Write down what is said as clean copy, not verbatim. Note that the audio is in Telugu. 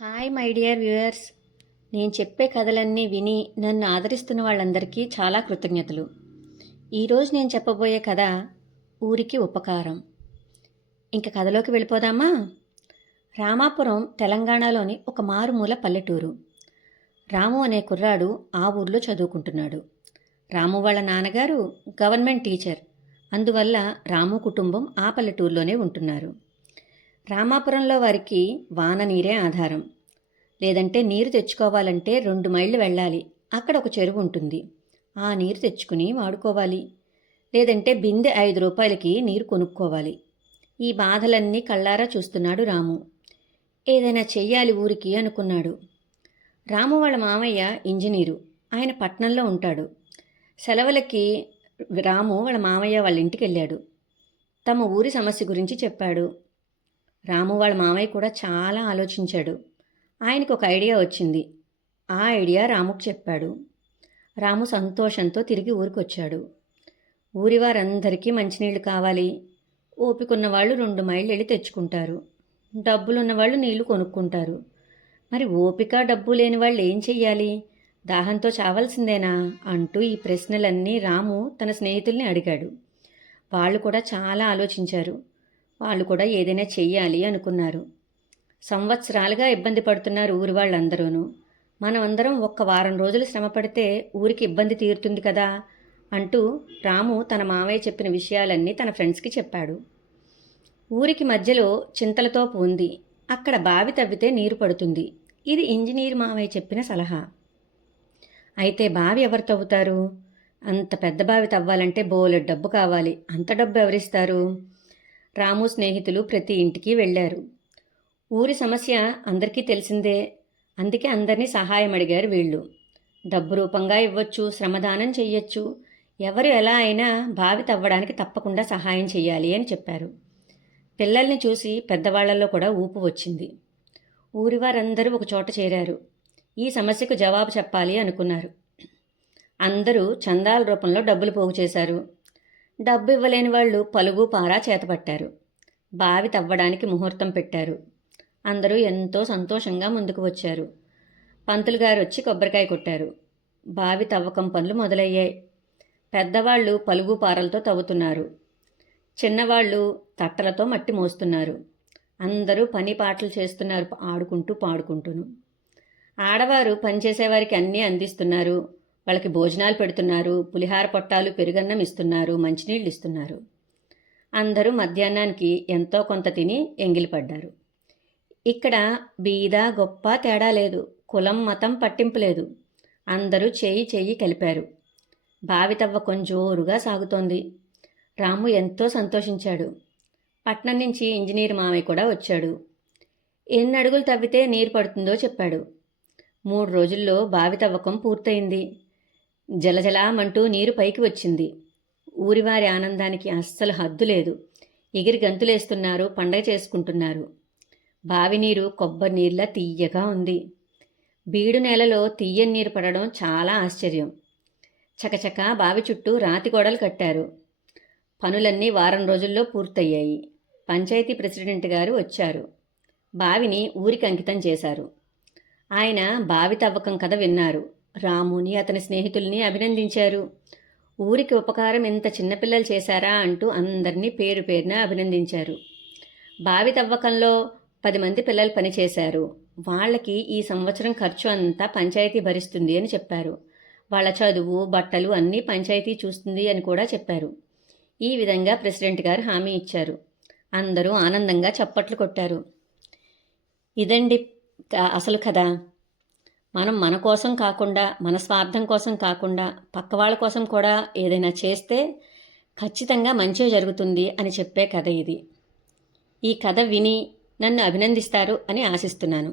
Hi my dear viewers. నేను చెప్పే కథలన్నీ విని నన్ను ఆదరిస్తున్న వాళ్ళందరికీ చాలా కృతజ్ఞతలు. ఈరోజు నేను చెప్పబోయే కథ ఊరికి ఉపకారం. ఇంక కథలోకి వెళ్ళిపోదామా? రామాపురం తెలంగాణలోని ఒక మారుమూల పల్లెటూరు. రాము అనే కుర్రాడు ఆ ఊర్లో చదువుకుంటున్నాడు. రాము వాళ్ళ నాన్నగారు గవర్నమెంట్ టీచర్. అందువల్ల రాము కుటుంబం ఆ పల్లెటూరులోనే ఉంటున్నారు. రామాపురంలో వారికి వాన నీరే ఆధారం. లేదంటే నీరు తెచ్చుకోవాలంటే 2 మైళ్ళు వెళ్ళాలి. అక్కడ ఒక చెరువు ఉంటుంది. ఆ నీరు తెచ్చుకుని వాడుకోవాలి. లేదంటే బిందె 5 రూపాయలకి నీరు కొనుక్కోవాలి. ఈ బాధలన్నీ కళ్ళారా చూస్తున్నాడు రాము. ఏదైనా చెయ్యాలి ఊరికి అనుకున్నాడు. రాము వాళ్ళ మామయ్య ఇంజనీరు. ఆయన పట్నంలో ఉంటాడు. సెలవులకి రాము వాళ్ళ మామయ్య వాళ్ళ ఇంటికి వెళ్ళాడు. తమ ఊరి సమస్య గురించి చెప్పాడు. రాము వాళ్ళ మామయ్య కూడా చాలా ఆలోచించాడు. ఆయనకు ఒక ఐడియా వచ్చింది. ఆ ఐడియా రాముకు చెప్పాడు. రాము సంతోషంతో తిరిగి ఊరికొచ్చాడు. ఊరి వారందరికీ మంచినీళ్లు కావాలి. ఓపికన్న వాళ్ళు 2 మైళ్ళు వెళ్ళి తెచ్చుకుంటారు. డబ్బులున్న వాళ్ళు నీళ్లు కొనుక్కుంటారు. మరి ఓపిక డబ్బు లేని వాళ్ళు ఏం చెయ్యాలి? దాహంతో చావాల్సిందేనా అంటూ ఈ ప్రశ్నలన్నీ రాము తన స్నేహితుల్ని అడిగాడు. వాళ్ళు కూడా చాలా ఆలోచించారు. వాళ్ళు కూడా ఏదైనా చెయ్యాలి అనుకున్నారు. సంవత్సరాలుగా ఇబ్బంది పడుతున్నారు ఊరి వాళ్ళందరూనూ. మనమందరం ఒక్క వారం రోజులు శ్రమ పడితే ఊరికి ఇబ్బంది తీరుతుంది కదా అంటూ రాము తన మావయ్య చెప్పిన విషయాలన్నీ తన ఫ్రెండ్స్కి చెప్పాడు. ఊరికి మధ్యలో చింతలతోపు ఉంది. అక్కడ బావి తవ్వితే నీరు పడుతుంది. ఇది ఇంజనీర్ మావయ్య చెప్పిన సలహా. అయితే బావి ఎవరు తవ్వుతారు? అంత పెద్ద బావి తవ్వాలంటే బోలెడు డబ్బు కావాలి. అంత డబ్బు ఎవరిస్తారు? రాము స్నేహితులు ప్రతి ఇంటికి వెళ్ళారు. ఊరి సమస్య అందరికీ తెలిసిందే. అందుకే అందరినీ సహాయం అడిగారు వీళ్ళు. డబ్బు రూపంగా ఇవ్వచ్చు, శ్రమదానం చెయ్యొచ్చు. ఎవరు ఎలా అయినా బావి తవ్వడానికి తప్పకుండా సహాయం చెయ్యాలి అని చెప్పారు. పిల్లల్ని చూసి పెద్దవాళ్లలో కూడా ఊపు వచ్చింది. ఊరివారందరూ ఒక చోట చేరారు. ఈ సమస్యకు జవాబు చెప్పాలి అనుకున్నారు. అందరూ చందాల రూపంలో డబ్బులు పోగు చేశారు. డబ్బు ఇవ్వలేని వాళ్ళు పలుగు పారా చేతపట్టారు. బావి తవ్వడానికి ముహూర్తం పెట్టారు. అందరూ ఎంతో సంతోషంగా ముందుకు వచ్చారు. పంతులు గారు వచ్చి కొబ్బరికాయ కొట్టారు. బావి తవ్వకం పనులు మొదలయ్యాయి. పెద్దవాళ్ళు పలుగు పారలతో తవ్వుతున్నారు. చిన్నవాళ్ళు తట్టలతో మట్టి మోస్తున్నారు. అందరూ పని పాటలు చేస్తున్నారు, ఆడుకుంటూ పాడుకుంటూను. ఆడవారు పనిచేసేవారికి అన్నీ అందిస్తున్నారు. వాళ్ళకి భోజనాలు పెడుతున్నారు. పులిహార పొట్టాలు, పెరుగన్నం ఇస్తున్నారు, మంచినీళ్ళు ఇస్తున్నారు. అందరూ మధ్యాహ్నానికి ఎంతో కొంత తిని ఎంగిలిపడ్డారు. ఇక్కడ బీద గొప్ప తేడా లేదు. కులం మతం పట్టింపు లేదు. అందరూ చెయ్యి కలిపారు. బావి తవ్వకం జోరుగా సాగుతోంది. రాము ఎంతో సంతోషించాడు. పట్నం నుంచి ఇంజనీర్ మామయ్య కూడా వచ్చాడు. ఎన్ని అడుగులు తవ్వితే నీరు పడుతుందో చెప్పాడు. 3 రోజుల్లో బావి తవ్వకం పూర్తయింది. జలజలామంటూ నీరు పైకి వచ్చింది. ఊరివారి ఆనందానికి అస్సలు హద్దు లేదు. ఎగిరి గంతులేస్తున్నారు, పండగ చేసుకుంటున్నారు. బావి నీరు కొబ్బరి నీళ్ళ తీయగా ఉంది. బీడు నేలలో తీయని నీరు పడడం చాలా ఆశ్చర్యం. చకచకా బావి చుట్టూ రాతి గోడలు కట్టారు. పనులన్నీ వారం రోజుల్లో పూర్తయ్యాయి. పంచాయతీ ప్రెసిడెంట్ గారు వచ్చారు. బావిని ఊరికి అంకితం చేశారు. ఆయన బావి తవ్వకం కథ విన్నారు. రాముని, అతని స్నేహితుల్ని అభినందించారు. ఊరికి ఉపకారం ఎంత చిన్నపిల్లలు చేశారా అంటూ అందరినీ పేరు పేరున అభినందించారు. బావి తవ్వకంలో 10 మంది పిల్లలు పనిచేశారు. వాళ్ళకి ఈ సంవత్సరం ఖర్చు అంతా పంచాయతీ భరిస్తుంది అని చెప్పారు. వాళ్ళ చదువు, బట్టలు అన్నీ పంచాయతీ చూస్తుంది అని కూడా చెప్పారు. ఈ విధంగా ప్రెసిడెంట్ గారు హామీ ఇచ్చారు. అందరూ ఆనందంగా చప్పట్లు కొట్టారు. ఇదండి అసలు కథ. మనం మన కోసం కాకుండా, మన స్వార్థం కోసం కాకుండా, పక్క వాళ్ళ కోసం కూడా ఏదైనా చేస్తే ఖచ్చితంగా మంచే జరుగుతుంది అని చెప్పే కథ ఇది. ఈ కథ విని నన్ను అభినందిస్తారు అని ఆశిస్తున్నాను.